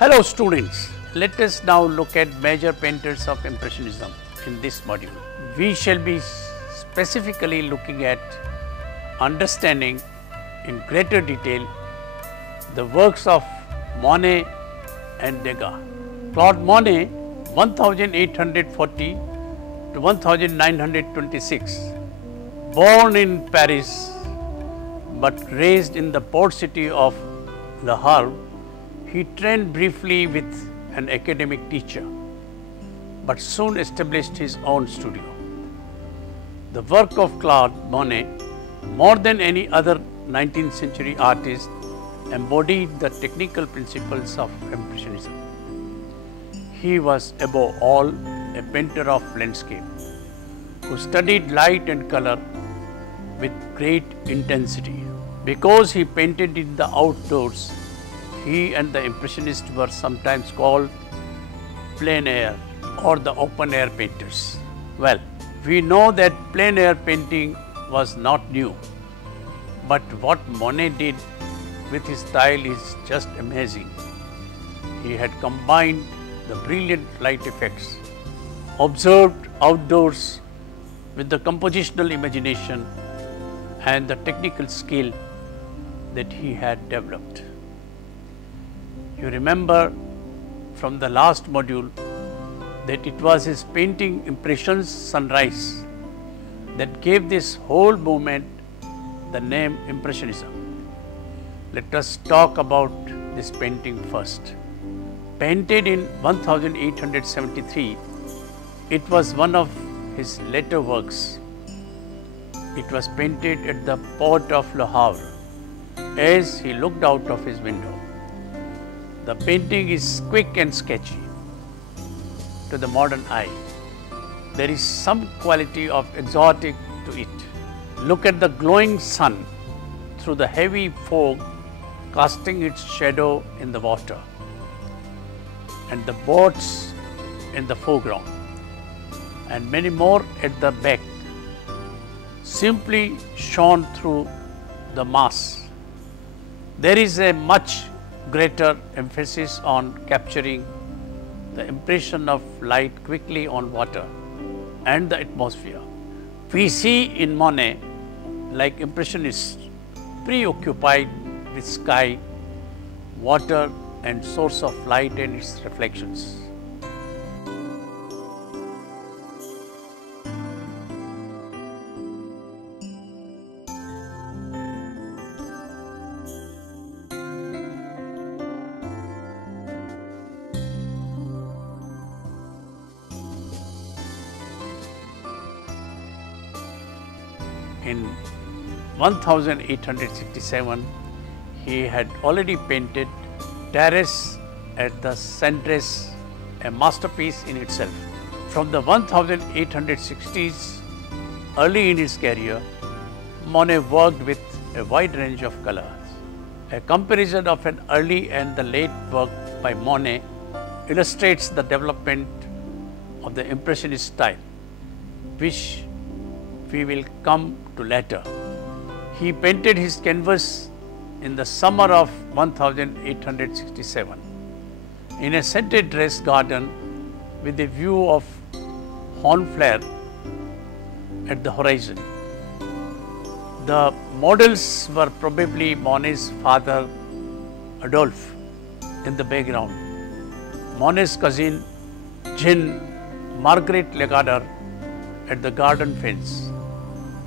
Hello students, let us now look at major painters of Impressionism in this module. We shall be specifically looking at understanding in greater detail the works of Monet and Degas. Claude Monet 1840 to 1926, born in Paris but raised in the port city of Le Havre. He trained briefly with an academic teacher, but soon established his own studio. The work of Claude Monet, more than any other 19th century artist, embodied the technical principles of Impressionism. He was above all a painter of landscape, who studied light and color with great intensity. Because he painted in the outdoors, he and the Impressionists were sometimes called plein air or the open air painters. Well, we know that plein air painting was not new, but what Monet did with his style is just amazing. He had combined the brilliant light effects observed outdoors with the compositional imagination and the technical skill that he had developed. You remember from the last module that it was his painting Impressions Sunrise that gave this whole movement the name Impressionism. Let us talk about this painting first. Painted in 1873, it was one of his later works. It was painted at the port of Le Havre as he looked out of his window. The painting is quick and sketchy to the modern eye. There is some quality of exotic to it. Look at the glowing sun through the heavy fog casting its shadow in the water, and the boats in the foreground, and many more at the back, simply shone through the mass. There is a much greater emphasis on capturing the impression of light quickly on water and the atmosphere. We see in Monet, like Impressionists, preoccupied with sky, water and source of light and its reflections. In 1867, he had already painted Terrace at the Cendrés, a masterpiece in itself. From the 1860s, early in his career, Monet worked with a wide range of colors. A comparison of an early and the late work by Monet illustrates the development of the Impressionist style, which we will come to later. He painted his canvas in the summer of 1867 in a scented dress garden with a view of Honfleur at the horizon. The models were probably Monet's father Adolphe in the background, Monet's cousin Jeanne Marguerite Lagardère at the garden fence,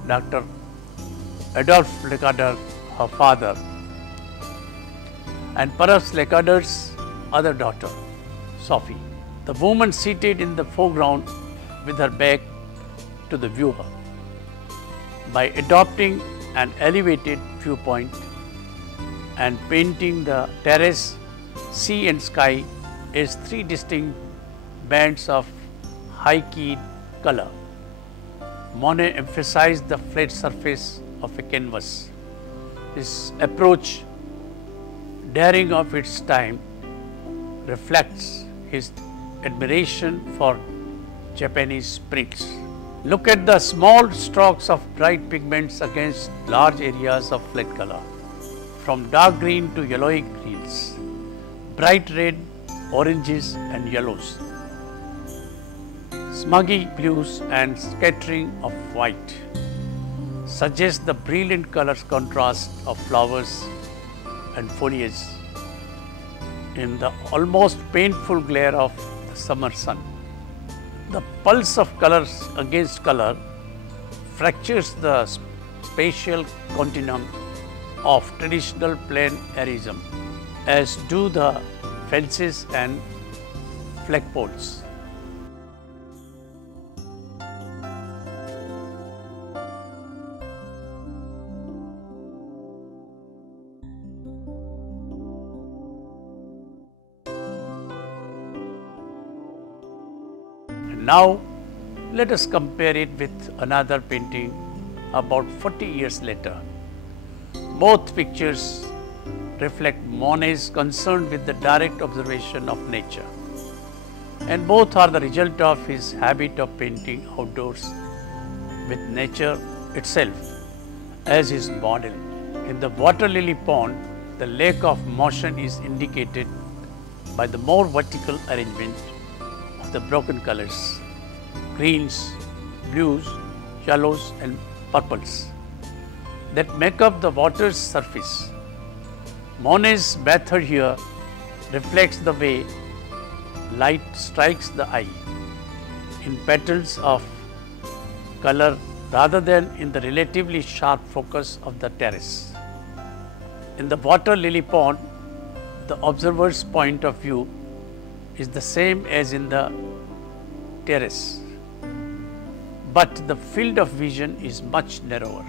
Dr. Adolphe Lagardère, her father, and perhaps Lagardère's other daughter, Sophie. The woman seated in the foreground with her back to the viewer. By adopting an elevated viewpoint and painting the terrace, sea and sky as three distinct bands of high-keyed color, Monet emphasized the flat surface of a canvas. This approach, daring of its time, reflects his admiration for Japanese prints. Look at the small strokes of bright pigments against large areas of flat color, from dark green to yellowy greens, bright red oranges and yellows, smoggy blues and scattering of white suggest the brilliant color contrast of flowers and foliage in the almost painful glare of the summer sun. The pulse of colors against color fractures the spatial continuum of traditional plein-airism, as do the fences and flagpoles. Now, let us compare it with another painting about 40 years later. Both pictures reflect Monet's concern with the direct observation of nature, and both are the result of his habit of painting outdoors with nature itself as his model. In the water lily pond, the lack of motion is indicated by the more vertical arrangement of the broken colors, greens, blues, yellows and purples that make up the water's surface. Monet's method here reflects the way light strikes the eye in patterns of color rather than in the relatively sharp focus of the terrace. In the water lily pond, the observer's point of view is the same as in the terrace, but the field of vision is much narrower.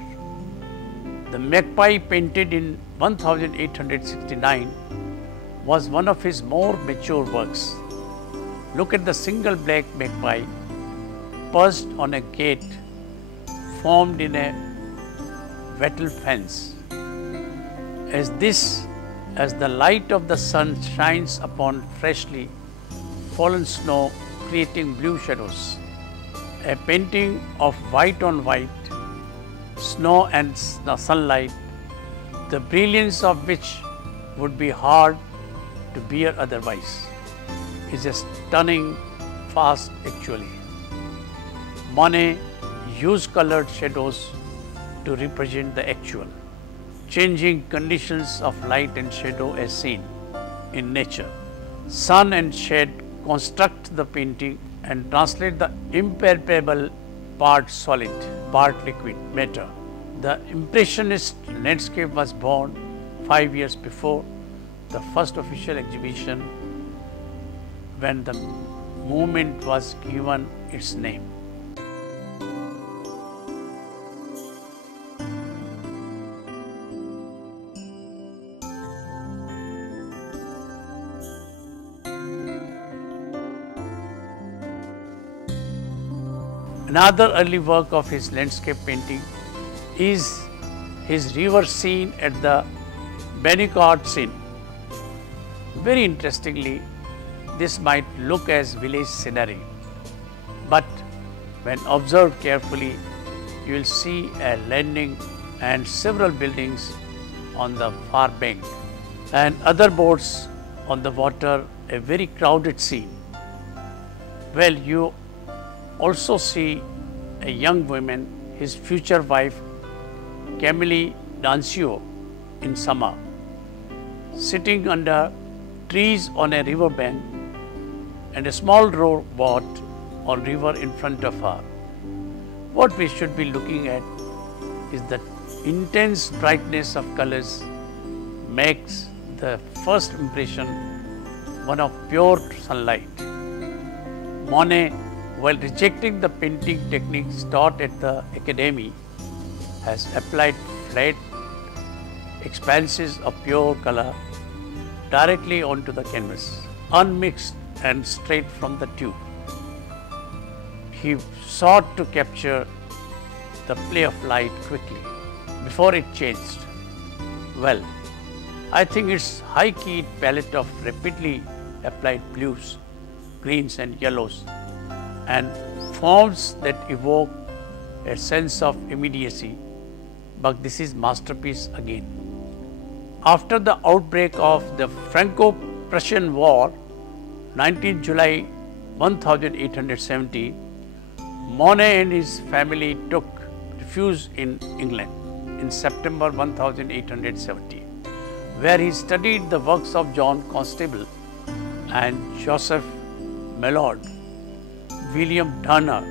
The magpie, painted in 1869, was one of his more mature works. Look at the single black magpie perched on a gate formed in a wattle fence. As the light of the sun shines upon freshly fallen snow, creating blue shadows. A painting of white on white, snow and sunlight, the brilliance of which would be hard to bear otherwise, is a stunning fast actually. Monet used colored shadows to represent the actual, changing conditions of light and shadow as seen in nature. Sun and shade construct the painting and translate the impalpable, part solid, part liquid matter. The Impressionist landscape was born 5 years before the first official exhibition, when the movement was given its name. Another early work of his landscape painting is his river scene at the Bannickard scene. Very interestingly, this might look as village scenery, but when observed carefully, you will see a landing and several buildings on the far bank and other boats on the water, a very crowded scene. Well, you also see a young woman, his future wife, Camille Dancio, in summer, sitting under trees on a river bank and a small rowboat or river in front of her. What we should be looking at is the intense brightness of colors makes the first impression one of pure sunlight. Monet, while rejecting the painting techniques taught at the academy, has applied flat expanses of pure color directly onto the canvas, unmixed and straight from the tube. He sought to capture the play of light quickly before it changed. Well, I think its high-keyed palette of rapidly applied blues, greens and yellows and forms that evoke a sense of immediacy, but this is masterpiece again. After the outbreak of the Franco-Prussian War, 19 July 1870, Monet and his family took refuge in England in September 1870, where he studied the works of John Constable and Joseph Maillard, William Turner.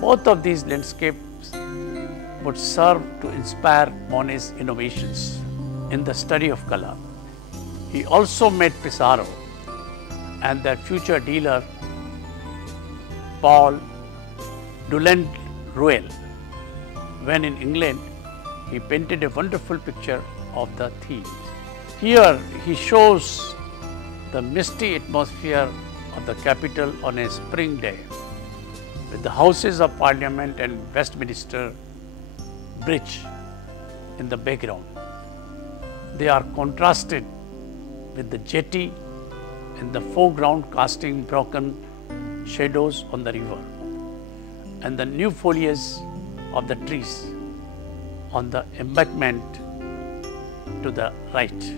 Both of these landscapes would serve to inspire Monet's innovations in the study of color. He also met Pissarro and their future dealer Paul Dulent-Ruel. When in England, he painted a wonderful picture of the Thames. Here he shows the misty atmosphere of the capital on a spring day, with the Houses of Parliament and Westminster Bridge in the background. They are contrasted with the jetty in the foreground, casting broken shadows on the river, and the new foliage of the trees on the embankment to the right.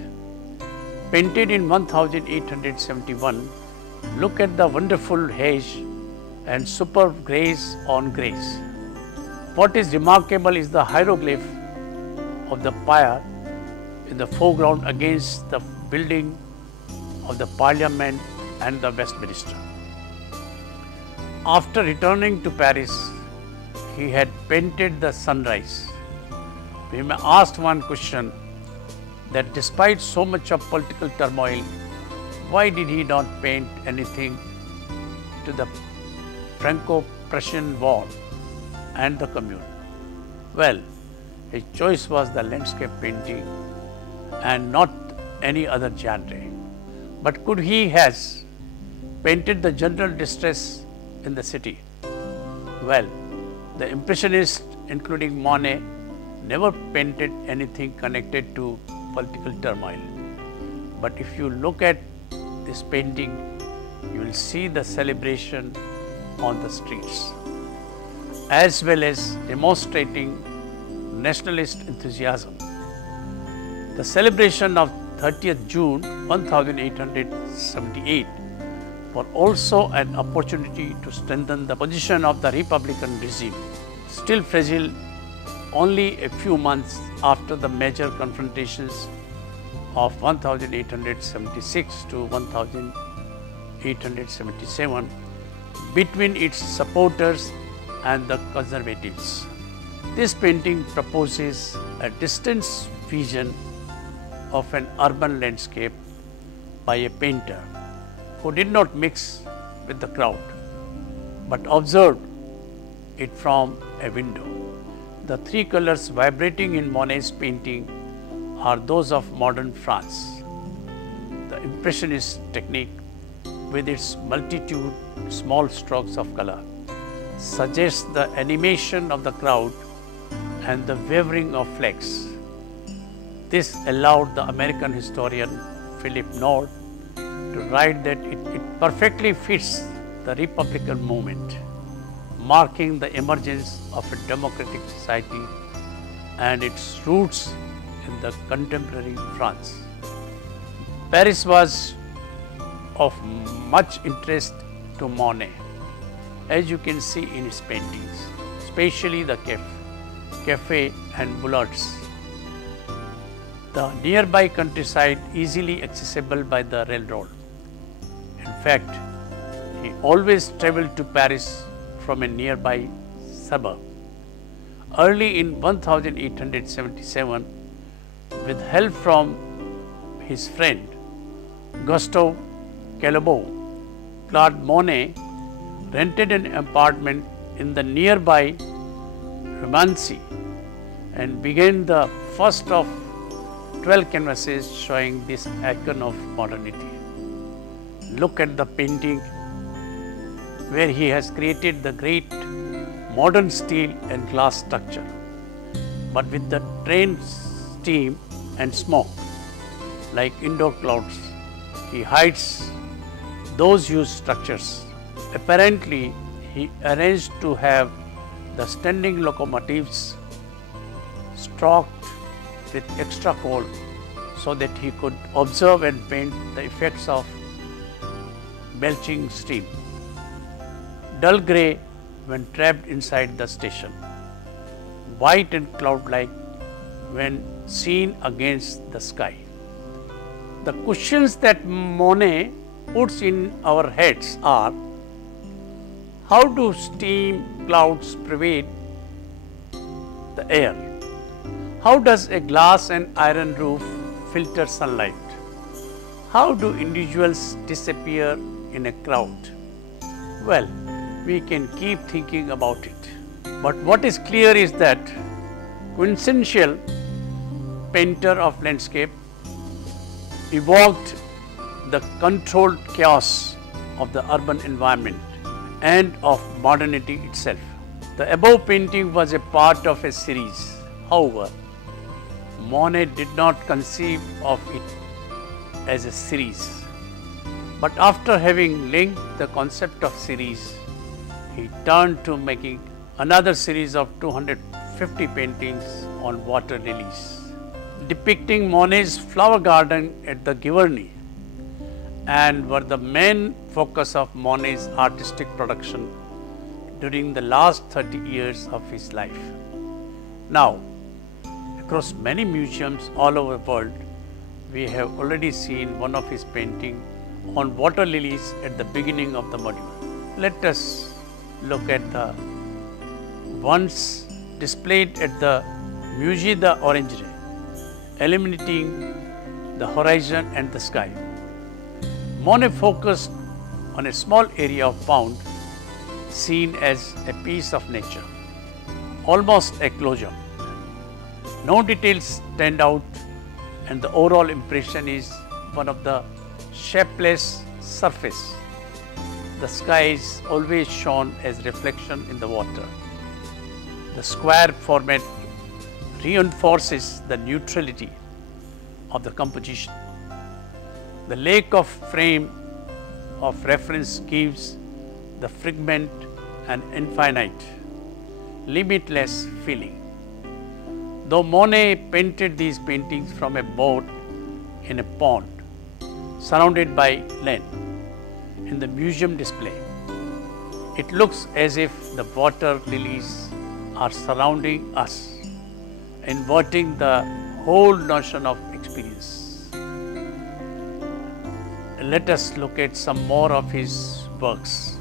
Painted in 1871, look at the wonderful haze and superb grace on grace. What is remarkable is the hieroglyph of the pyre in the foreground against the building of the Parliament and the Westminster. After returning to Paris, he had painted the sunrise. We may ask one question, that despite so much of political turmoil, why did he not paint anything to the Franco-Prussian War and the Commune? Well, his choice was the landscape painting and not any other genre. But could he has painted the general distress in the city? Well, the Impressionists, including Monet, never painted anything connected to political turmoil. But if you look at this painting, you will see the celebration on the streets, as well as demonstrating nationalist enthusiasm. The celebration of 30th June 1878 was also an opportunity to strengthen the position of the Republican regime, still fragile only a few months after the major confrontations of 1876 to 1877 between its supporters and the conservatives. This painting proposes a distant vision of an urban landscape by a painter who did not mix with the crowd, but observed it from a window. The three colors vibrating in Monet's painting are those of modern France. The Impressionist technique, with its multitude small strokes of color, suggests the animation of the crowd and the wavering of flags. This allowed the American historian Philip Nord to write that it perfectly fits the Republican movement, marking the emergence of a democratic society and its roots in the contemporary France. Paris was of much interest to Monet, as you can see in his paintings, especially the cafe and boulevards. The nearby countryside easily accessible by the railroad. In fact, he always traveled to Paris from a nearby suburb. Early in 1877, with help from his friend Gustave Caillebotte, Claude Monet rented an apartment in the nearby Romancy and began the first of 12 canvases showing this icon of modernity. Look at the painting where he has created the great modern steel and glass structure, but with the train steam and smoke like indoor clouds. He hides those huge structures. Apparently, he arranged to have the standing locomotives stroked with extra coal so that he could observe and paint the effects of belching steam. Dull grey when trapped inside the station. White and cloud-like when seen against the sky. The questions that Monet puts in our heads are: how do steam clouds pervade the air? How does a glass and iron roof filter sunlight? How do individuals disappear in a crowd? Well, we can keep thinking about it. But what is clear is that quintessential painter of landscape evoked the controlled chaos of the urban environment and of modernity itself. The above painting was a part of a series. However, Monet did not conceive of it as a series. But after having linked the concept of series, he turned to making another series of 250 paintings on water lilies, depicting Monet's flower garden at the Giverny, and were the main focus of Monet's artistic production during the last 30 years of his life. Now, across many museums all over the world, we have already seen one of his paintings on water lilies at the beginning of the module. Let us look at the ones displayed at the Musée d'Orangerie, illuminating the horizon and the sky. Monet focused on a small area of pond seen as a piece of nature, almost a closure. No details stand out, and the overall impression is one of the shapeless surface. The sky is always shown as reflection in the water. The square format reinforces the neutrality of the composition. The lack of frame of reference gives the fragment an infinite, limitless feeling. Though Monet painted these paintings from a boat in a pond, surrounded by land, in the museum display, it looks as if the water lilies are surrounding us, inverting the whole notion of experience. Let us look at some more of his works.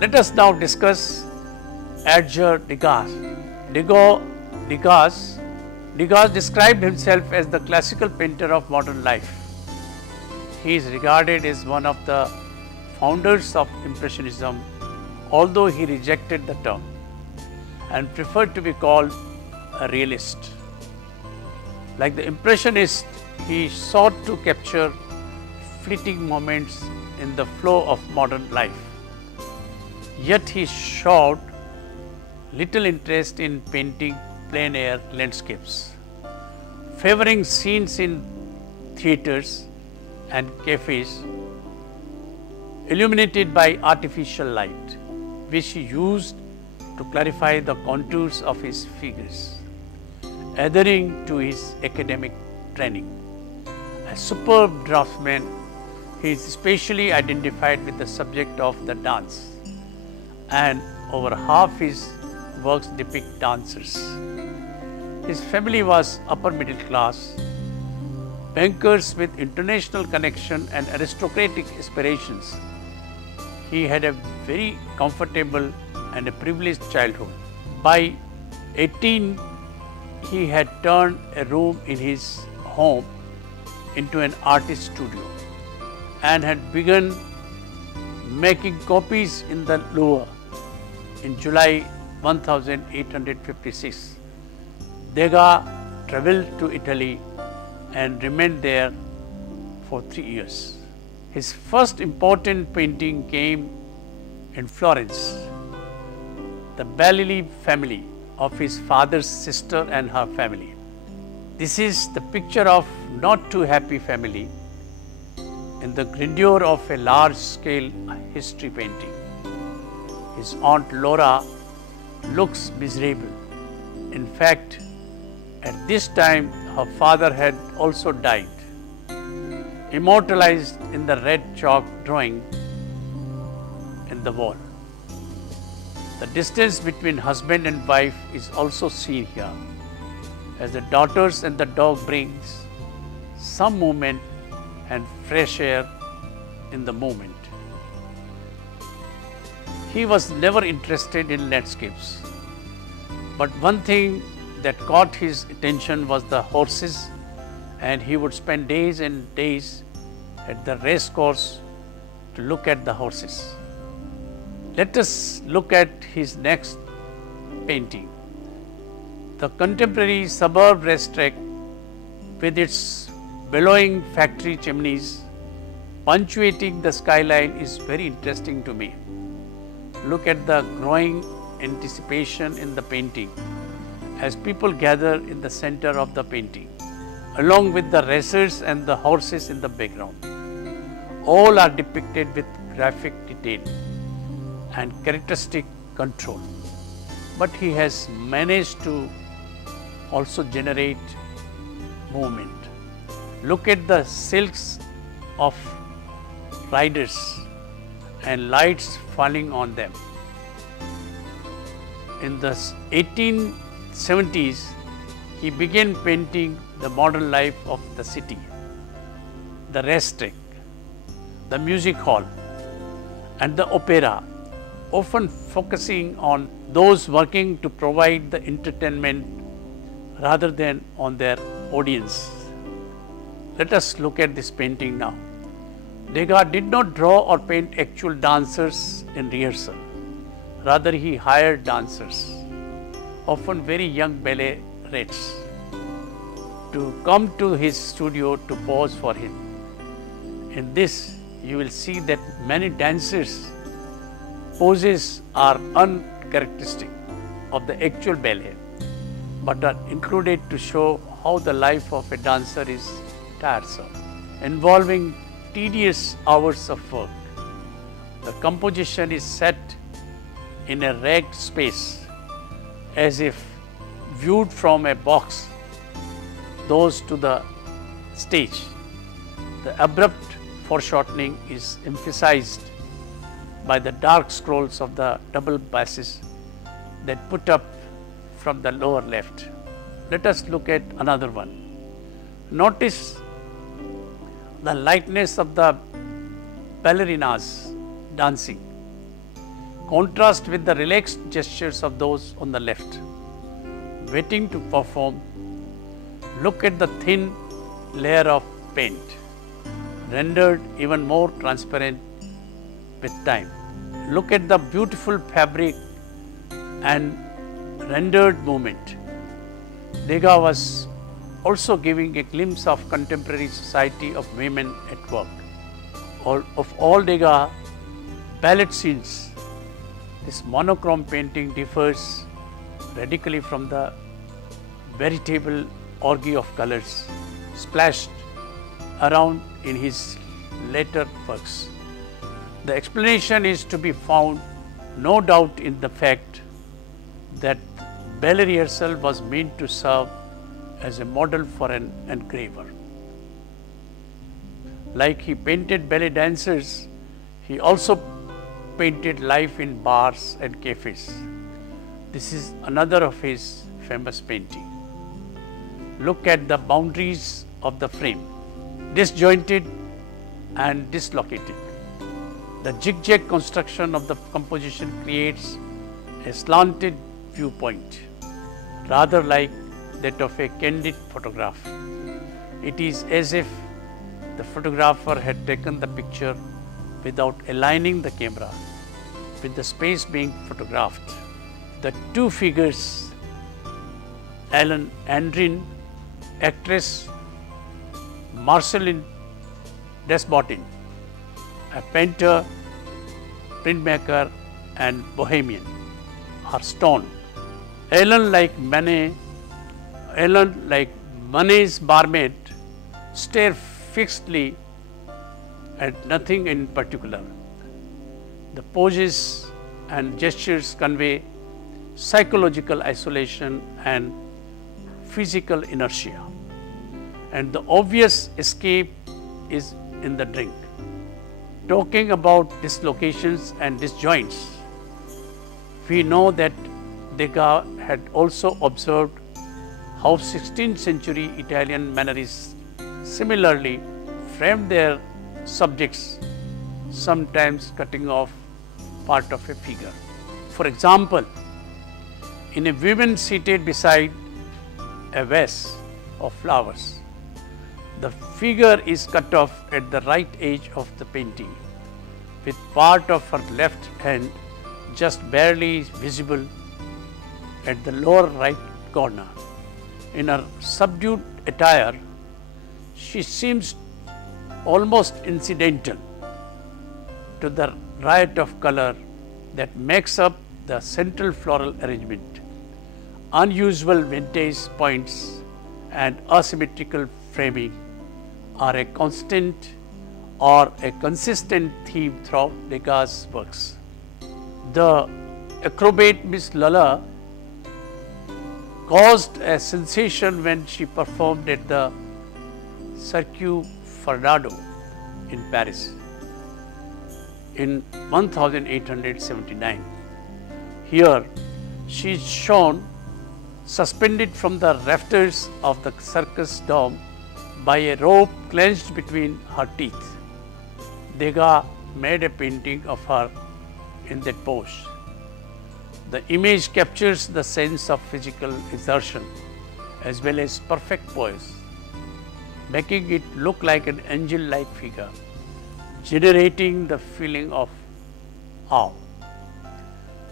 Let us now discuss Edgar Degas. Degas described himself as the classical painter of modern life. He is regarded as one of the founders of Impressionism, although he rejected the term and preferred to be called a realist. Like the Impressionist, he sought to capture fleeting moments in the flow of modern life. Yet he showed little interest in painting plein air landscapes, favoring scenes in theatres and cafes illuminated by artificial light, which he used to clarify the contours of his figures, adhering to his academic training. A superb draftsman, he is especially identified with the subject of the dance, and over half his works depict dancers. His family was upper middle class, bankers with international connection and aristocratic aspirations. He had a very comfortable and a privileged childhood. By 18, he had turned a room in his home into an artist studio and had begun making copies in the Louvre. In July 1856, Degas traveled to Italy and remained there for 3 years. His first important painting came in Florence. The Bellini family of his father's sister and her family. This is the picture of not too happy family in the grandeur of a large-scale history painting. His aunt Laura looks miserable. In fact, at this time her father had also died. Immortalized in the red chalk drawing in the wall. The distance between husband and wife is also seen here, as the daughters and the dog brings some movement and fresh air in the moment. He was never interested in landscapes, but one thing that caught his attention was the horses, and he would spend days and days at the race course to look at the horses. Let us look at his next painting. The contemporary suburb racetrack with its billowing factory chimneys punctuating the skyline is very interesting to me. Look at the growing anticipation in the painting as people gather in the center of the painting, along with the racers and the horses in the background. All are depicted with graphic detail and characteristic control. But he has managed to also generate movement. Look at the silks of riders and lights falling on them. In the 1870s, he began painting the modern life of the city, the racetrack, the music hall, and the opera, often focusing on those working to provide the entertainment rather than on their audience. Let us look at this painting now. Degas did not draw or paint actual dancers in rehearsal. Rather, he hired dancers, often very young ballet rats, to come to his studio to pose for him. In this, you will see that many dancers' poses are uncharacteristic of the actual ballet, but are included to show how the life of a dancer is tiresome, involving tedious hours of work. The composition is set in a ragged space, as if viewed from a box, those to the stage. The abrupt foreshortening is emphasized by the dark scrolls of the double basses that put up from the lower left. Let us look at another one. Notice the lightness of the ballerinas dancing, contrast with the relaxed gestures of those on the left, waiting to perform. Look at the thin layer of paint, rendered even more transparent with time. Look at the beautiful fabric and rendered movement. Degas was also giving a glimpse of contemporary society of women at work. Of all Degas' ballet scenes, this monochrome painting differs radically from the veritable orgy of colors splashed around in his later works. The explanation is to be found, no doubt, in the fact that ballet rehearsal was meant to serve as a model for an engraver. Like he painted ballet dancers, he also painted life in bars and cafes. This is another of his famous painting. Look at the boundaries of the frame, disjointed and dislocated. The zigzag construction of the composition creates a slanted viewpoint, rather like that of a candid photograph. It is as if the photographer had taken the picture without aligning the camera with the space being photographed. The two figures, Ellen Andrine, actress Marceline Desbottin, a painter, printmaker and bohemian, are stone. Ellen, like Manet's barmaid, stare fixedly at nothing in particular. The poses and gestures convey psychological isolation and physical inertia, and the obvious escape is in the drink. Talking about dislocations and disjoints, we know that Degas had also observed how 16th century Italian mannerists similarly framed their subjects, sometimes cutting off part of a figure. For example, in a woman seated beside a vase of flowers, the figure is cut off at the right edge of the painting, with part of her left hand just barely visible at the lower right corner. In her subdued attire, she seems almost incidental to the riot of color that makes up the central floral arrangement. Unusual vintage points and asymmetrical framing are a constant or a consistent theme throughout Degas' works. The acrobat Miss Lalla caused a sensation when she performed at the Cirque Fernando in Paris in 1879. Here, she is shown suspended from the rafters of the circus dome by a rope clenched between her teeth. Degas made a painting of her in that pose. The image captures the sense of physical exertion as well as perfect poise, making it look like an angel-like figure, generating the feeling of awe.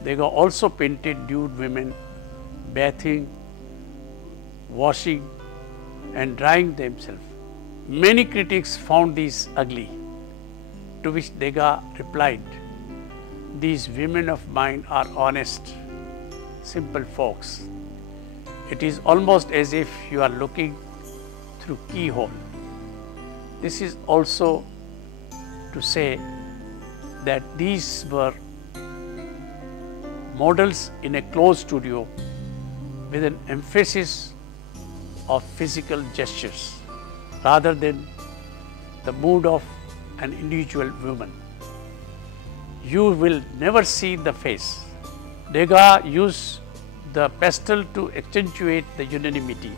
Degas also painted nude women bathing, washing and drying themselves. Many critics found these ugly, to which Degas replied, "These women of mine are honest, simple folks. It is almost as if you are looking through keyhole." This is also to say that these were models in a closed studio with an emphasis of physical gestures rather than the mood of an individual woman. You will never see the face. Degas used the pastel to accentuate the unanimity,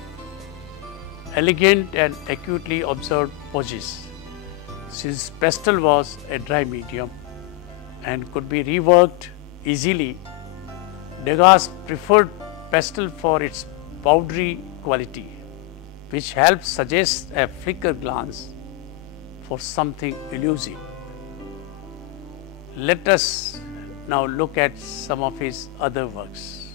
elegant and acutely observed poses. Since pastel was a dry medium and could be reworked easily, Degas preferred pastel for its powdery quality, which helps suggest a flicker glance for something elusive. Let us now look at some of his other works.